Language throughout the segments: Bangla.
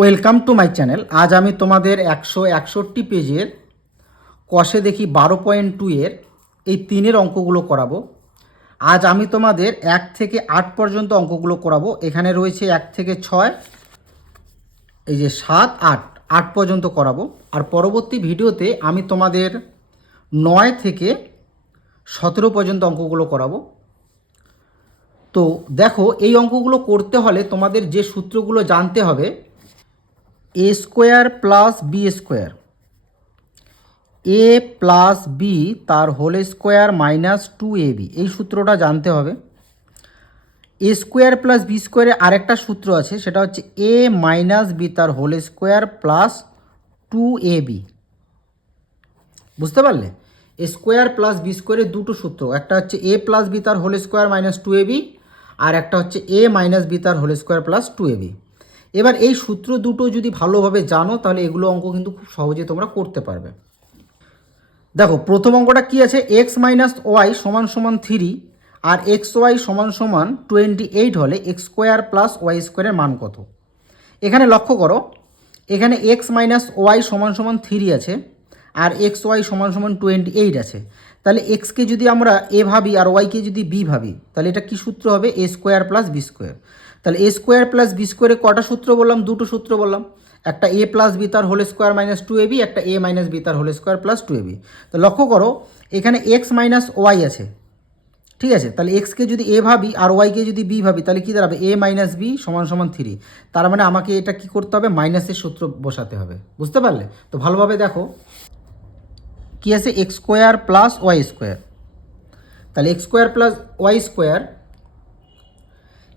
Welcome to my channel. আজ আমি তোমাদের একশো একষট্টি পেজের কষে দেখি বারো পয়েন্ট টু এর এই তিনের অঙ্কগুলো করাবো। আজ আমি তোমাদের এক থেকে আট পর্যন্ত অঙ্কগুলো করাবো। এখানে রয়েছে এক থেকে ছয়, এই যে সাত, আট আট পর্যন্ত করাবো। আর পরবর্তী ভিডিওতে আমি তোমাদের নয় থেকে সতেরো পর্যন্ত অঙ্কগুলো করাবো। তো দেখো, এই অঙ্কগুলো করতে হলে তোমাদের যে সূত্রগুলো জানতে হবে A square plus B square A plus B তার whole square minus two A B এই সূত্রটা জানতে হবে। এ স্কোয়ার প্লাস বি স্কোয়ারে আরেকটা সূত্র আছে, সেটা হচ্ছে এ মাইনাস বি তার whole square plus two A B বুঝতে পারলে? এ স্কোয়ার প্লাস বি স্কোয়ারের দুটো সূত্র, একটা হচ্ছে এ প্লাস বি তার whole square minus two A B আর একটা হচ্ছে এ মাইনাস বি তার whole square plus two A B এবার এই সূত্র দুটো যদি ভালোভাবে জানো, তাহলে এগুলো অঙ্ক কিন্তু খুব সহজে তোমরা করতে পারবে। দেখো, প্রথম অঙ্কটা কি আছে? এক্স মাইনাস ওয়াই সমান সমান থ্রি আর এক্স ওয়াই সমান সমান টোয়েন্টি এইট হলে এক্স স্কোয়ার প্লাস ওয়াই স্কোয়ারের মান কত? এখানে লক্ষ্য করো, এখানে এক্স মাইনাস ওয়াই সমান সমান থ্রি আছে আর এক্স ওয়াই সমান সমান টোয়েন্টি এইট আছে। তাহলে এক্সকে যদি আমরা এ ভাবি আর ওয়াইকে যদি বি ভাবি, তাহলে এটা কি সূত্র হবে? A square plus B square তাহলে এ স্কোয়ার প্লাস বি স্কোয়ারে কটা সূত্র বললাম? দুটো সূত্র বললাম। একটা এ প্লাস বি তার whole square minus two A একটা এ মাইনাস বি তার whole square plus two A তো লক্ষ্য করো, এখানে এক্স মাইনাস ওয়াই আছে। ঠিক আছে? তাহলে এক্সকে যদি এ ভাবি আর ওয়াইকে যদি বি ভাবি, তাহলে কী দাঁড়াবে? এ মাইনাস বি সমান সমান থ্রি তার মানে আমাকে এটা কি করতে হবে? মাইনাসের সূত্র বসাতে হবে। বুঝতে পারলে? তো ভালোভাবে দেখো। কি আছে? X square plus Y square তাহলে X square plus Y square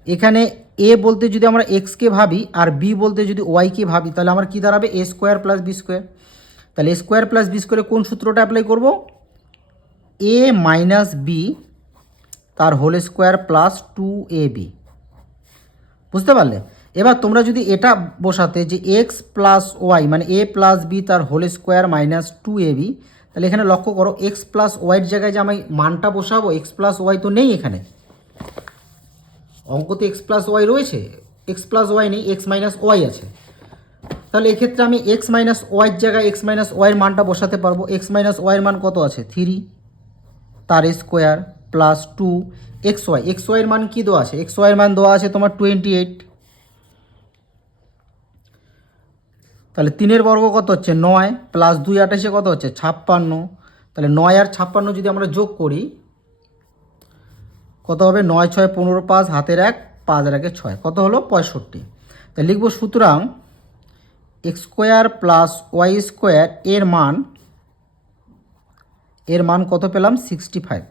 এখানে এ বলতে যদি আমরা এক্সকে ভাবি আর বি বলতে যদি ওয়াইকে ভাবি, তাহলে আমার কী দাঁড়াবে? A square plus B square তাহলে এ স্কোয়ার প্লাস বি স্কোয়ারে কোন সূত্রটা অ্যাপ্লাই করব? এ মাইনাস বি তার whole square plus two A B বুঝতে পারলে? এবার তোমরা যদি এটা বসাতে যে এক্স প্লাস ওয়াই মানে এ প্লাস বি তার whole square minus two A B তাহলে এখানে লক্ষ্য করো এক্স প্লাস ওয়াইয়ের জায়গায় যে আমি মানটা বসাবো এক্স প্লাস ওয়াই তো নেই এখানে। অঙ্কতে এক্স প্লাস ওয়াই রয়েছে এক্স প্লাস ওয়াই নেই এক্স মাইনাস ওয়াই আছে। তাহলে এক্ষেত্রে আমি এক্স মাইনাস ওয়াইয়ের জায়গায় এক্স মাইনাস ওয়াইয়ের মানটা বসাতে পারব। এক্স মাইনাস ওয়াইয়ের মান কত আছে? থ্রি তার square plus two X Y X ওয়াইয়ের মান কী দেওয়া আছে? এক্স ওয়াইয়ের মান দেওয়া আছে তোমার টোয়েন্টি এইট তাহলে তিনের বর্গ কত হচ্ছে? নয় প্লাস দুই আঠাশে কত হচ্ছে? ছাপ্পান্ন। তাহলে নয় আর ছাপ্পান্ন যদি আমরা যোগ করি কত হবে? নয়, ছয়, পনেরো, পাঁচ, হাতের এক, পাঁচ একে ছয়। কত হলো? পঁয়ষট্টি। তাহলে লিখব সুতরাং X square plus Y square এর মান এর মান কত পেলাম? Sixty five.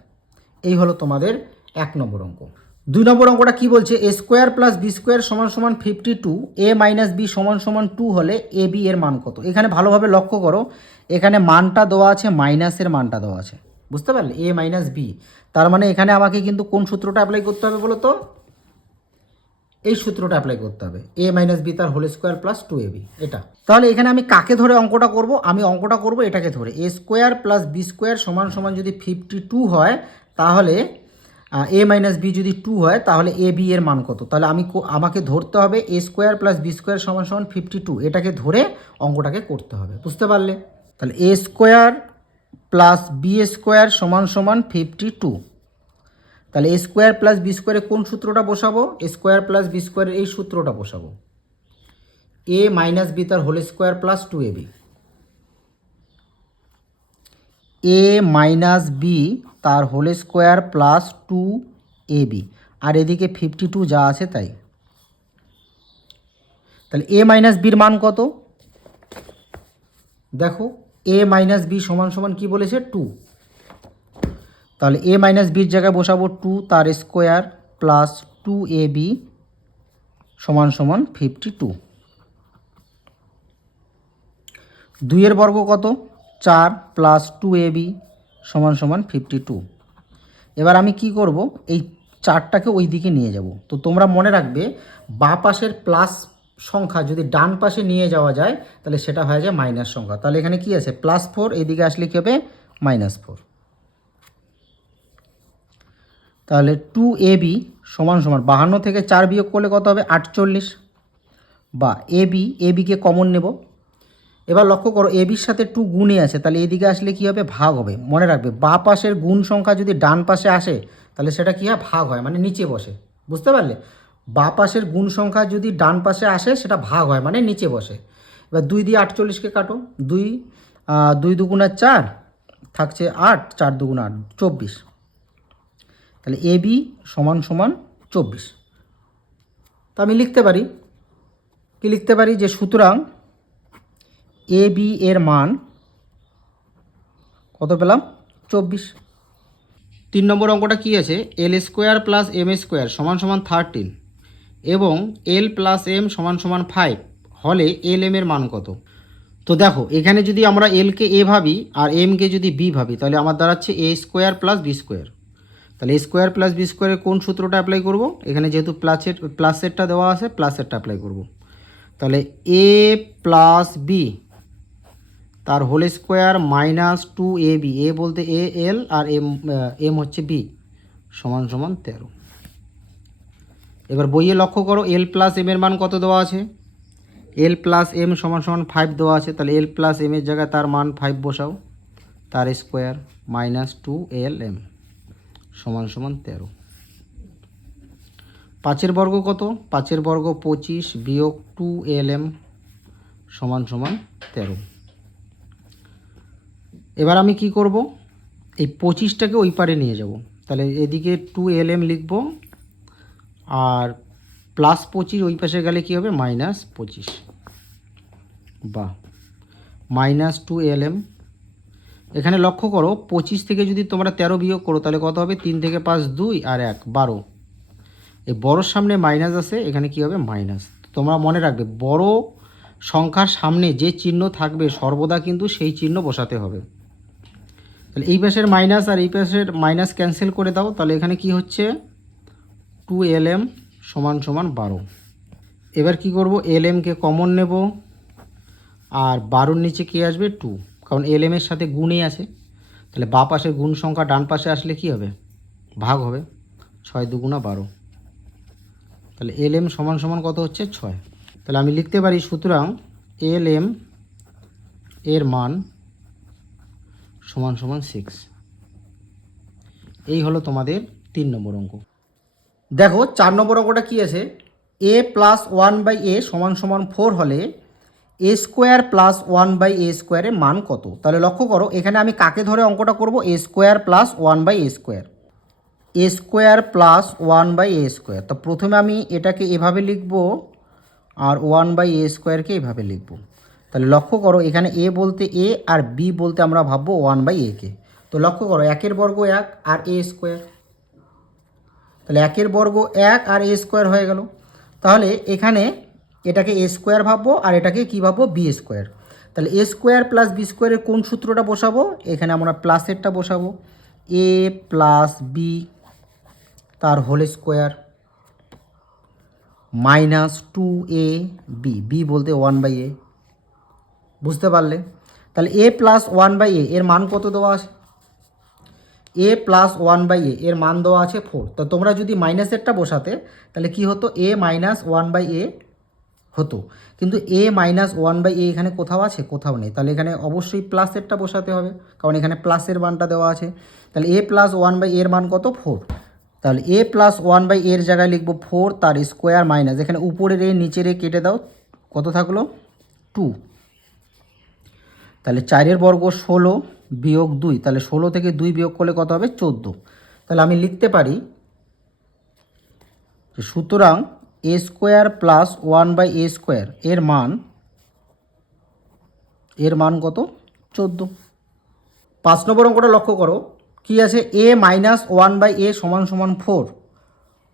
এই হলো তোমাদের এক নম্বর অঙ্ক। দুই নম্বর অঙ্কটা কি বলছে? A square plus B square সমান সমান fifty two, A minus B সমান সমান টু হলে এ বি এর মান কত? এখানে ভালোভাবে লক্ষ্য করো, এখানে মানটা দেওয়া আছে, মাইনাসের মানটা দেওয়া আছে। বুঝতে পারলে? A minus B. তার মানে এখানে আমাকে কিন্তু কোন সূত্রটা অ্যাপ্লাই করতে হবে বলো তো এই সূত্রটা অ্যাপ্লাই করতে হবে। এ মাইনাস বি তার whole square plus two A B এটা। তাহলে এখানে আমি কাকে ধরে অঙ্কটা করব? আমি অঙ্কটা করব এটাকে ধরে। A square plus B square সমান সমান যদি ফিফটি টু হয়, তাহলে এ মাইনাস বি যদি টু হয়, তাহলে এ বি এর মান কত? তাহলে আমি আমাকে ধরতে হবে A square plus B square সমান সমান ফিফটি টু এটাকে ধরে অঙ্কটাকে করতে হবে। বুঝতে পারলে? তাহলে A square plus B square সমান সমান ফিফটি টু তাহলে এ স্কোয়ার প্লাস বি স্কোয়ারে কোন সূত্রটা বসাবো? স্কোয়ার প্লাস বি স্কোয়ারের এই সূত্রটা বসাবো। এ মাইনাস বি তার whole square plus two A B A minus B তার whole square plus two A B আর এদিকে ফিফটি টু যা আছে তাই। তাহলে এ মাইনাস বির মান কত? দেখো এ মাইনাস বি সমান সমান কি বলেছে? টু তাহলে এ মাইনাস বির জায়গায় বসাবো টু তার square plus two A B সমান সমান ফিফটি টু দুইয়ের বর্গ কত? চার প্লাস টু এ বি সমান সমান ফিফটি টু এবার আমি কি করব? এই চারটাকে ওই দিকে নিয়ে যাব। তো তোমরা মনে রাখবে, বা পাশের প্লাস সংখ্যা যদি ডান পাশে নিয়ে যাওয়া যায়, তাহলে সেটা হয়ে যায় মাইনাস সংখ্যা। তাহলে এখানে কি আছে? প্লাস ফোর এদিকে আসলে কী হবে? মাইনাস ফোর তাহলে টু এ বি সমান সমান, বাহান্ন থেকে চার বিয়োগ করলে কত হবে? আটচল্লিশ। বা এ বি এ বিকে কমন নেব। এবার লক্ষ্য করো এ বির সাথে টু গুণে আছে, তাহলে এদিকে আসলে কী হবে? ভাগ হবে। মনে রাখবে, বা পাশের গুণ সংখ্যা যদি ডান পাশে আসে, তাহলে সেটা কী হয়? ভাগ হয় মানে নিচে বসে। বুঝতে পারলে? বা পাশের গুণ সংখ্যা যদি ডান পাশে আসে, সেটা ভাগ হয় মানে নিচে বসে। এবার দুই দিয়ে আটচল্লিশকে কাটো, দুই দুই দুগুণা চার থাকছে আট, চার দুগুণ আট, চব্বিশ। তাহলে এ বি সমান সমান চব্বিশ। তো আমি লিখতে পারি। কি লিখতে পারি? যে সুতরাং এ বি এর মান কত পেলাম? চব্বিশ। তিন নম্বর অঙ্কটা কী আছে? L square plus M square সমান সমান থার্টিন। এবং এল প্লাস এম সমান সমান ফাইভ হলে এল এম এর মান কত? তো দেখো, এখানে যদি আমরা এলকে এ ভাবি আর এমকে যদি বি ভাবি, তাহলে আমার দাঁড়াচ্ছে A square plus B square তাহলে এ স্কোয়ার প্লাস বি স্কোয়ারের কোন সূত্রটা অ্যাপ্লাই করব? এখানে যেহেতু প্লাসের প্লাসেরটা দেওয়া আছে প্লাসেরটা অ্যাপ্লাই করব। তাহলে এ প্লাস বি তার whole square minus two A B A বলতে A L R M M হচ্ছে বি সমান সমান তেরো। এবার বইয়ে লক্ষ্য করো এল প্লাস এম এর মান কত দেওয়া আছে? এল প্লাস এম সমান সমান ফাইভ দেওয়া আছে, তাহলে এল প্লাস এম এর জায়গায় তার মান ফাইভ বসাও, তার square minus two L M সমান সমান তেরো। পাঁচের বর্গ কত? পাঁচের বর্গ পঁচিশ বিয়োগ টু এল এম সমান সমান তেরো। এবার আমি কি করব? এই পঁচিশটাকে ওই পারে নিয়ে যাব, তাহলে এদিকে টু এল এম লিখব আর প্লাস পঁচিশ, ওই পাশে গেলে কী হবে? মাইনাস পঁচিশ। বা মাইনাস টু এল এম এখানে লক্ষ্য করো, পঁচিশ থেকে যদি তোমরা তেরো বিয়োগ করো, তাহলে কত হবে? তিন থেকে পাঁচ, দুই আর এক, বারো। এই বড়োর সামনে মাইনাস আছে, এখানে কি হবে? মাইনাস তোমরা মনে রাখবে, বড় সংখ্যার সামনে যে চিহ্ন থাকবে, সর্বদা কিন্তু সেই চিহ্ন বসাতে হবে। তাহলে এই পাশের মাইনাস আর এই পাশের মাইনাস ক্যান্সেল করে দাও, তাহলে এখানে কি হচ্ছে? টু এল এম সমান সমান বারো। এবার কি করব? এল এমকে কমন নেব, আর বারোর নিচে কি আসবে? টু কারণ এল এর সাথে গুণই আছে। তাহলে বা পাশের গুণ সংখ্যা ডান পাশে আসলে কি হবে? ভাগ হবে। ছয় দুগুণা বারো। তাহলে এল এম সমান সমান কত হচ্ছে? ছয়। তাহলে আমি লিখতে পারি সুতরাং এল এম এর মান সমান সমান সিক্স এই হলো তোমাদের তিন নম্বর অঙ্ক। দেখো, চার নম্বর অঙ্কটা কী আছে? A plus one by A সমান সমান ফোর হলে A square plus one by A স্কোয়ারের মান কত? তাহলে লক্ষ্য করো, এখানে আমি কাকে ধরে অঙ্কটা করব? A square plus one by A square A square plus one by A square তো প্রথমে আমি এটাকে এভাবে লিখব আর ওয়ান বাই এ স্কোয়ারকে এভাবে লিখব। তাহলে লক্ষ্য করো, এখানে এ বলতে এ আর বি বলতে আমরা ভাববো ওয়ান বাই একে তো লক্ষ্য করো, একের বর্গ এক আর এ স্কোয়ার তাহলে একের বর্গ এক আর এ স্কোয়ার হয়ে গেল। তাহলে এখানে এটাকে এ স্কোয়ার ভাববো আর এটাকে কী ভাববো? B square. তাহলে এ স্কোয়ার প্লাস বি স্কোয়ারের কোন সূত্রটা বসাবো? এখানে আমরা প্লাসেরটা বসাবো। এ প্লাস বি তার whole square minus two A B. B বলতে ওয়ান বাই এ। বুঝতে পারলে? তাহলে A plus one by A, এর মান কত দেওয়া আছে? A plus one by A এর মান দেওয়া আছে ফোর তো তোমরা যদি মাইনাসেরটা বসাতে, তাহলে কি হতো? A minus one by A হতো। কিন্তু A minus one by A এখানে কোথাও আছে? কোথাও নেই। তাহলে এখানে অবশ্যই প্লাসেরটা বসাতে হবে, কারণ এখানে প্লাসের মানটা দেওয়া আছে। তাহলে এ প্লাস ওয়ান বাই এর মান কত? ফোর তাহলে এ প্লাস ওয়ান বাই এর জায়গায় লিখব ফোর তার স্কোয়ার মাইনাস এখানে উপরের এ নিচের এ কেটে দাও। কত থাকল? টু তাহলে চারের বর্গ ষোলো বিয়োগ দুই, তাহলে ষোলো থেকে দুই বিয়োগ করলে কত হবে? চোদ্দ। তাহলে আমি লিখতে পারি সুতরাং A square plus one by A square এর মান এর মান কত? চোদ্দ। পাঁচ নম্বর অঙ্কটা লক্ষ্য করো, কি আছে? A minus one by A সমান সমান ফোর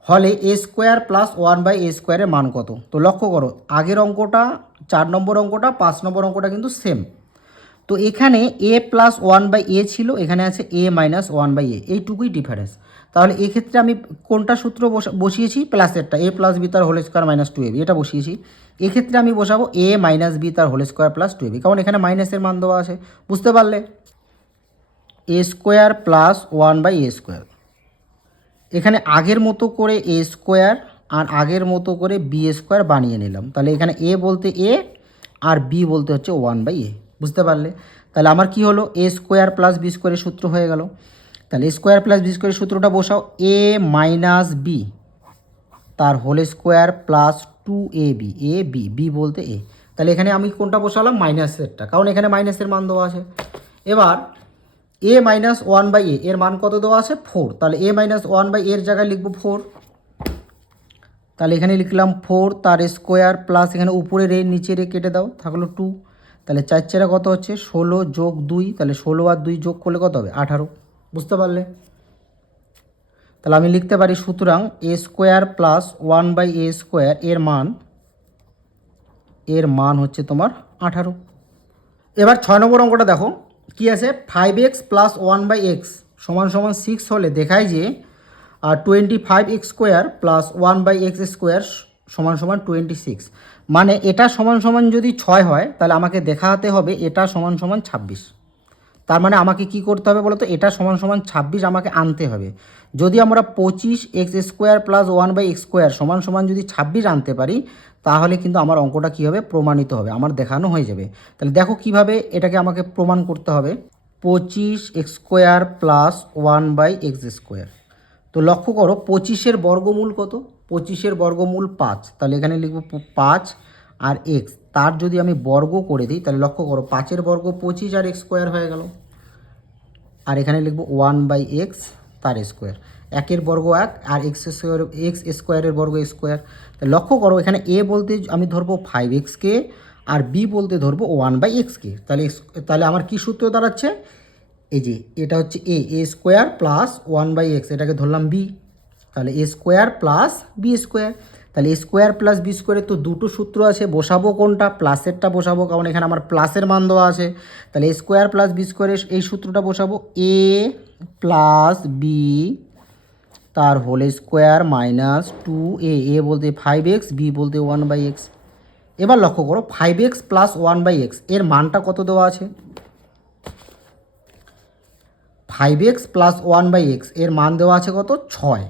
হলে A square plus one by A স্কোয়ারের মান কত? তো লক্ষ্য করো, আগের অঙ্কটা, চার নম্বর অঙ্কটা, পাঁচ নম্বর অঙ্কটা কিন্তু সেম তো এখানে A plus one by A ছিল, এখানে আছে A minus one by A এইটুকুই ডিফারেন্স তাহলে এক্ষেত্রে আমি কোনটা সূত্র বসা- বসিয়েছি? প্লাসেরটা এ প্লাস বি তার হোল স্কোয়ার মাইনাস টু এটা বসিয়েছি। এক্ষেত্রে আমি বসাবো এ মাইনাস বি তার whole square plus two A B কারণ এখানে মাইনাসের মান দেওয়া আছে। বুঝতে পারলে? A square plus one by A square এখানে আগের মতো করে এ স্কোয়ার আর আগের মতো করে বি স্কোয়ার বানিয়ে নিলাম। তাহলে এখানে এ বলতে এ আর বি বলতে হচ্ছে ওয়ান বাই এ বুঝতে পারলে। তাহলে আমার কি হলো? এ স্কোয়ার প্লাস বি স্কোয়ারের সূত্র হয়ে গেল। তাহলে স্কোয়ার প্লাস বি স্কোয়ারের সূত্রটা বসাও। এ মাইনাস বি তার whole square plus two A B A B B বলতে এ তাহলে এখানে আমি কোনটা বসালাম? মাইনাসেরটা কারণ এখানে মাইনাসের মান দেওয়া আছে। এবার A minus one by A এর মান কত দেওয়া আছে? ফোর তাহলে এ মাইনাস ওয়ান বাই এর জায়গায় লিখব ফোর তাহলে এখানে লিখলাম ফোর তার স্কোয়ার প্লাস এখানে উপরে রে নিচে রে কেটে দাও। থাকল টু তাহলে চার চারা কত হচ্ছে? ষোলো যোগ দুই, তাহলে ষোলো আর দুই যোগ করলে কত হবে? আঠারো। বুঝতে পারলে? তাহলে আমি লিখতে পারি সুতরাং A square plus one by A square এর মান এর মান হচ্ছে তোমার আঠারো। এবার ছয় নম্বর অঙ্কটা দেখো। কি আছে? Five X plus one by X সমান সমান সিক্স হলে দেখায় যে twenty five X square plus one by X square সমান সমান টোয়েন্টি সিক্স মানে এটা সমান সমান যদি ছয় হয়, তাহলে আমাকে দেখাতে হবে এটা সমান সমান ছাব্বিশ। তার মানে আমাকে কি করতে হবে বলতো? এটা সমান সমান ছাব্বিশ আমাকে আনতে হবে। যদি আমরা পঁচিশ X square plus one by X square সমান সমান যদি ছাব্বিশ আনতে পারি, তাহলে কিন্তু আমার অঙ্কটা কী হবে? প্রমাণিত হবে। আমার দেখানো হয়ে যাবে। তাহলে দেখো কীভাবে এটাকে আমাকে প্রমাণ করতে হবে। পঁচিশ X square plus one by X square তো লক্ষ্য করো, পঁচিশের বর্গমূল কত? পঁচিশের বর্গমূল পাঁচ, তাহলে এখানে লিখব পাঁচ আর এক্স তার যদি আমি বর্গ করে দিই, তাহলে লক্ষ্য করো, পাঁচের বর্গ পঁচিশ আর এক্স স্কোয়ার হয়ে গেল। আর এখানে লিখব ওয়ান বাই এক্স তার স্কোয়ার একের বর্গ এক আর এক্স স্কোয়ার এক্স স্কোয়ারের বর্গ স্কোয়ার লক্ষ্য করো, এখানে এ বলতে আমি ধরবো ফাইভ এক্সকে আর বি বলতে ধরবো ওয়ান বাই এক্সকে তাহলে তাহলে আমার কী সূত্র দাঁড়াচ্ছে? এই যে, এটা হচ্ছে A A square plus one by X এটাকে ধরলাম বি তাহলে A square plus B square তাহলে স্কোয়ার প্লাস বি স্কোয়ারের তো দুটো সূত্র আছে, বসাবো কোনটা? প্লাসেরটা বসাবো, কারণ এখানে আমার প্লাসের মান দেওয়া আছে। তাহলে স্কোয়ার প্লাস বি স্কোয়ারের এই সূত্রটা বসাবো এ প্লাস বি তার whole square minus two A A বলতে ফাইভ এক্স বি বলতে ওয়ান বাই এক্স এবার লক্ষ্য করো five X plus one by এক্সের মানটা কত দেওয়া আছে? Five X plus one by এক্সের মান দেওয়া আছে কত? ছয়।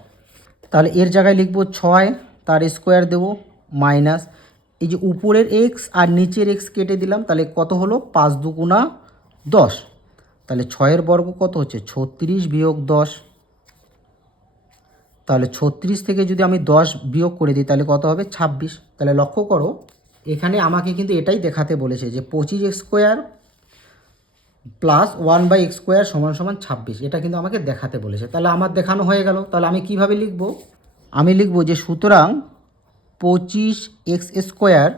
তাহলে এর জায়গায় লিখব ছয়, তার স্কোয়ার দেবো মাইনাস এই যে উপরের এক্স আর নিচের এক্স কেটে দিলাম, তাহলে কত হলো? পাঁচ দুগুণা দশ। তাহলে ছয়ের বর্গ কত হচ্ছে? ছত্রিশ বিয়োগ দশ। তাহলে ছত্রিশ থেকে যদি আমি দশ বিয়োগ করে দিই, তাহলে কত হবে? ছাব্বিশ। তাহলে লক্ষ্য করো, এখানে আমাকে কিন্তু এটাই দেখাতে বলেছে যে পঁচিশ square plus one by X square সমান সমান ছাব্বিশ। এটা কিন্তু আমাকে দেখাতে বলেছে। তাহলে আমার দেখানো হয়ে গেল। তাহলে আমি কীভাবে লিখব? আমি লিখব যে সুতরাং পঁচিশ X square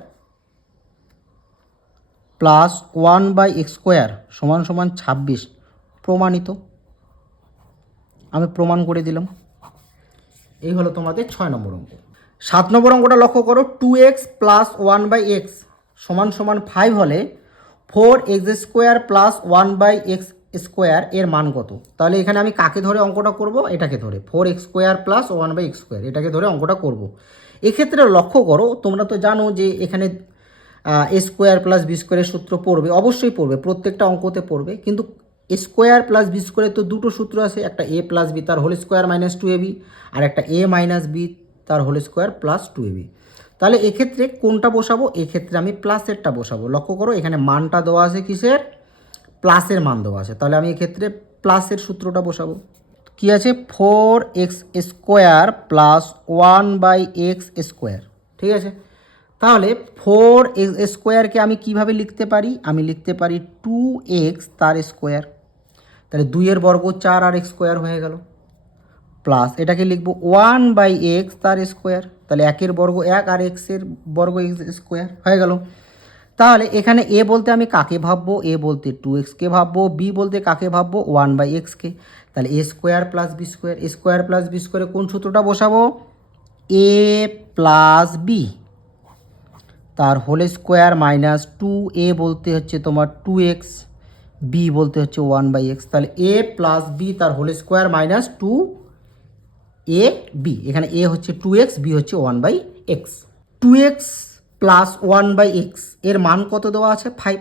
plus one by X square সমান সমান ছাব্বিশ। প্রমাণিত। আমি প্রমাণ করে দিলাম। এই হলো তোমাদের ছয় নম্বর অঙ্ক। সাত নম্বর অঙ্কটা লক্ষ্য করো। Two X plus one by X সমান সমান ফাইভ হলে four X square plus one by X square এর মান কত? তাহলে এখানে আমি কাকে ধরে অঙ্কটা করব? এটাকে ধরে। Four X square plus one by X square. এটাকে ধরে অঙ্কটা করব। এক্ষেত্রে লক্ষ্য করো, তোমরা তো জানো যে এখানে এ স্কোয়ার প্লাস বি স্কোয়ারের সূত্র পড়বে। অবশ্যই পড়বে, প্রত্যেকটা অঙ্কতে পড়বে। কিন্তু স্কোয়ার প্লাস বি স্কোয়ারের তো দুটো সূত্র আছে, একটা এ প্লাস বি, তার whole square minus two A B, আর একটা এ মাইনাস বি, তার whole square plus two A B. তাহলে এক্ষেত্রে কোনটা বসাবো? এক্ষেত্রে আমি প্লাসেরটা বসাবো। লক্ষ্য করো, এখানে মানটা দেওয়া আছে কিসের? প্লাসের মান দেওয়া আছে। তাহলে আমি এক্ষেত্রে প্লাসের সূত্রটা বসাবো। কি আছে? Four X square plus one by X square ঠিক আছে? তাহলে ফোর এক্স স্কোয়ারকে আমি কীভাবে লিখতে পারি? আমি লিখতে পারি টু এক্স তার স্কোয়ার তাহলে দুইয়ের বর্গ চার আর এক্স স্কোয়ার হয়ে গেল। প্লাস এটাকে লিখব ওয়ান বাই এক্স তার স্কোয়ার তাহলে একের বর্গ এক আর এক্সের বর্গ এক্স স্কোয়ার হয়ে গেল। তাহলে এখানে এ বলতে আমি কাকে ভাববো? এ বলতে টু এক্সকে ভাববো। বি বলতে কাকে ভাববো? ওয়ান বাই এক্সকে তাহলে A square plus B square square plus B স্কোয়ারে কোন সূত্রটা বসাবো? এ প্লাস বি তার whole square minus two A বলতে হচ্ছে তোমার টু এক্স বি বলতে হচ্ছে ওয়ান বাই এক্স তাহলে এ প্লাস বি তার whole square minus two A B এখানে এ হচ্ছে টু এক্স বি হচ্ছে one by X two X plus one by এক্সের মান কত দেওয়া আছে? ফাইভ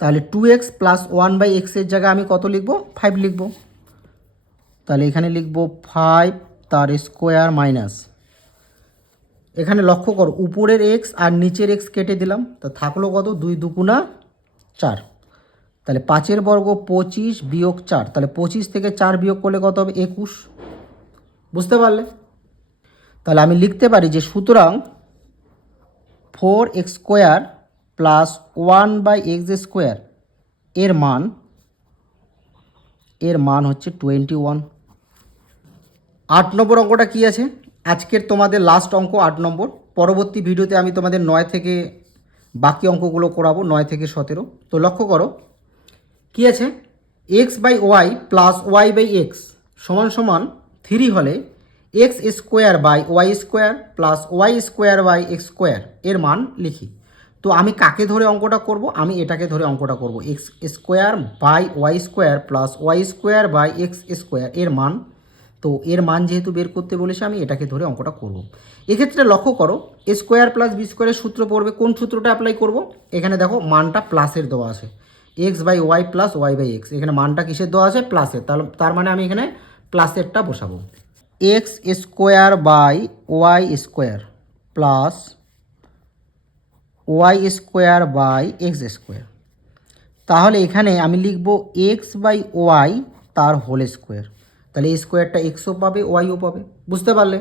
তাহলে two X plus one by এক্সের জায়গায় আমি কত লিখব? ফাইভ লিখব। তাহলে এখানে লিখব ফাইভ তার স্কোয়ার মাইনাস এখানে লক্ষ্য করো, উপরের এক্স আর নিচের এক্স কেটে দিলাম। তো থাকল কত? দুই দুগুণা চার। তাহলে পাঁচের বর্গ পঁচিশ বিয়োগ চার। তাহলে পঁচিশ থেকে চার বিয়োগ করলে কত হবে? একুশ। বুঝতে পারলে? তাহলে আমি লিখতে পারি যে সুতরাং four X square plus one by X square এর মান এর মান হচ্ছে টোয়েন্টি ওয়ান। আট নম্বর অঙ্কটা কী আছে? আজকের তোমাদের লাস্ট অঙ্ক আট নম্বর। পরবর্তী ভিডিওতে আমি তোমাদের নয় থেকে বাকি অঙ্কগুলো করাবো, নয় থেকে সতেরো। তো লক্ষ্য করো, কী আছে? X by Y plus Y by X সমান সমান থ্রি হলে X square by Y square plus Y square by X square এর মান লিখি। তো আমি কাকে ধরে অঙ্কটা করব? আমি এটাকে ধরে অঙ্কটা করব। X square by Y square plus Y square by X square এর মান। তো এর মান যেহেতু বের করতে বলেছে, আমি এটাকে ধরে অঙ্কটা করব। এক্ষেত্রে লক্ষ্য করো স্কোয়ার প্লাস বি স্কোয়ারের সূত্র পড়বে, কোন সূত্রটা অ্যাপ্লাই করব? এখানে দেখো মানটা প্লাসের দেওয়া আছে। X by Y plus Y by X, এখানে মানটা কিসের দেওয়া আছে? প্লাসের তাহলে, তার মানে আমি এখানে প্লাসেরটা বসাবো। X square by Y square plus Y square by X square তাহলে এখানে আমি লিখব এক্স বাই ওয়াই তার হোল স্কোয়ার তাহলে এই স্কোয়ারটা এক্সও পাবে ওয়াইও পাবে। বুঝতে পারলে?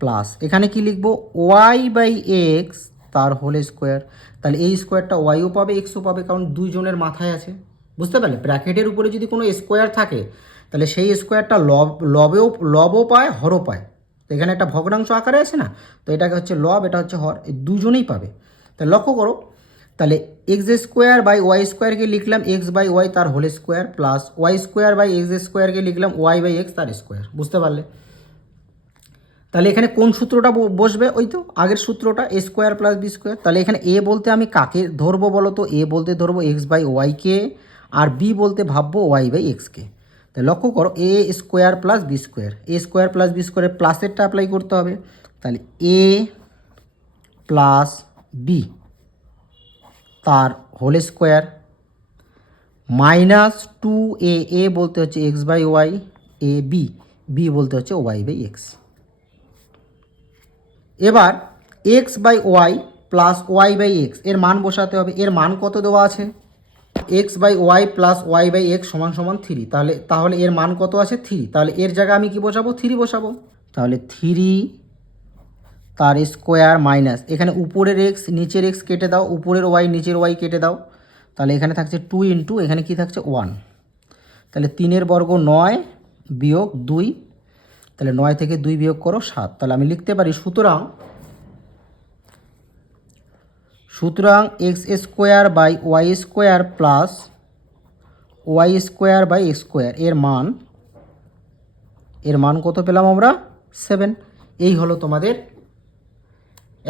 প্লাস এখানে কি লিখব? ওয়াই বাই এক্স তার হোল স্কোয়ার তাহলে এই স্কোয়ারটা ওয়াইও পাবে এক্সও পাবে, কারণ দুইজনের মাথায় আছে। বুঝতে পারলে? ব্র্যাকেটের উপরে যদি কোনো স্কোয়ার থাকে তাহলে সেই স্কোয়ারটা লব, লবেও, লবও পায়, হরও পায়। তো এখানে একটা ভগ্নাংশ আকারে আছে না? তো এটাকে হচ্ছে লব, এটা হচ্ছে হর, এই দুজনেই পাবে। তাহলে লক্ষ্য করো, তাহলে এক্স স্কোয়ার বাই ওয়াই স্কোয়ারকে লিখলাম এক্স বাই ওয়াই তার whole square plus Y square by X স্কোয়ারকে লিখলাম ওয়াই বাই এক্স তার স্কোয়ার বুঝতে পারলে? তাহলে এখানে কোন সূত্রটা বসবে? ওই তো, আগের সূত্রটা A square plus B square তাহলে এখানে এ বলতে আমি কাকে ধরবো বলো তো? এ বলতে ধরবো এক্স বাই ওয়াইকে আর বি বলতে ভাববো ওয়াই বাই এক্সকে লক্ষ্য করো A square plus B square A square plus B স্কোয়ারের প্লাসেরটা অ্যাপ্লাই করতে হবে। তাহলে এ প্লাস বি তার whole square minus two A A বলতে হচ্ছে X by Y A B B বলতে হচ্ছে ওয়াই বাই এক্স এবার X by Y plus Y by এক্সের মান বসাতে হবে। এর মান কত দেওয়া আছে? X by Y plus Y by X সমান সমান থ্রি তাহলে তাহলে এর মান কত আছে থ্রি তাহলে এর জায়গায় আমি কি বসাবো? থ্রি বসাবো। তাহলে থ্রি তার স্কোয়ার মাইনাস এখানে উপরের এক্স নিচের এক্স কেটে দাও। উপরের ওয়াই নিচের ওয়াই কেটে দাও। তাহলে এখানে থাকছে টু ইন্টু এখানে কি থাকছে ওয়ান তাহলে তিনের বর্গ নয় বিয়োগ দুই। তাহলে নয় থেকে দুই বিয়োগ করো সাত। তাহলে আমি লিখতে পারি সুতরাং সুতরাং X square by Y square plus Y square by X square, এর মান এর মান কত পেলাম আমরা? সেভেন। এই হলো তোমাদের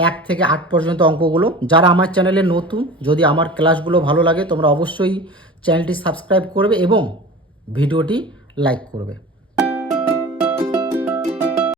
এক থেকে আট পর্যন্ত অঙ্কগুলো। যারা আমার চ্যানেলে নতুন, যদি আমার ক্লাসগুলো ভালো লাগে, তোমরা অবশ্যই চ্যানেলটি সাবস্ক্রাইব করবে এবং ভিডিওটি লাইক করবে।